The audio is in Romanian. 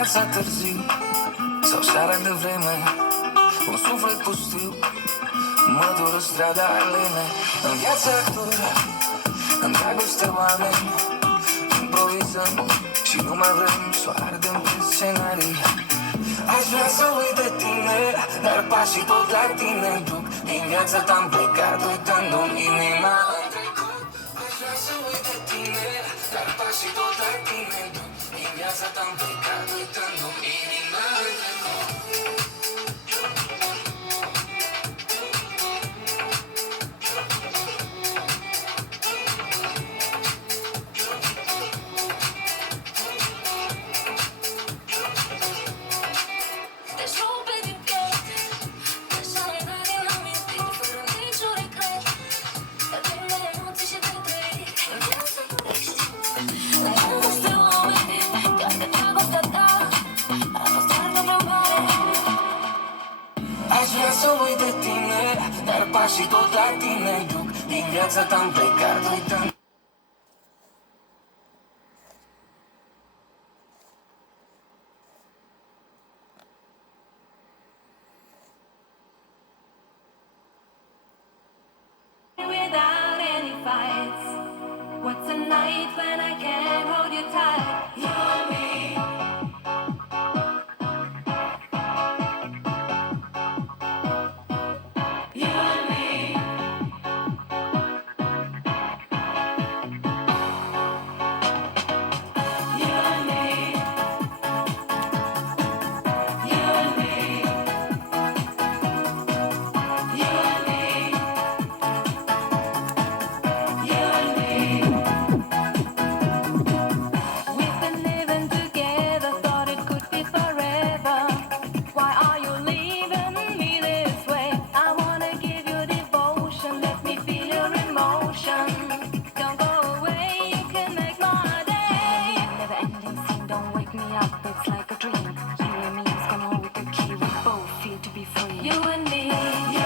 dimineața târziu sau seara de vreme, un suflet pustiu mă dură strada alene. În viața actori, în dragoste oameni, improvizăm și nu mai vrem să o ardem pe scenarii. Aș vrea să uit de tine, dar pașii tot la tine duc. Din viața ta-am plecat, uitându-mi inima în trecut. Aș vrea să uit de tine, dar pașii tot la tine duc. Din viața ta-am plecat, uitându-mi inima în trecut. Aș vrea să uit de tine, dar pașii tot la tine duc. Din viața ta-am plecat, uitând. Without any fights, what's a night when I can't hold you tight? You and me. You and me. You and me. You and me. You and me. You and me. We've been living together, thought it could be forever. Why are you leaving me this way? I wanna give you devotion, let me feel your emotion. Don't go away, you can make my day. Never ending scene, don't wake me up, it's like a dream. You and me is gonna hold the key, we both feel to be free. You and me, you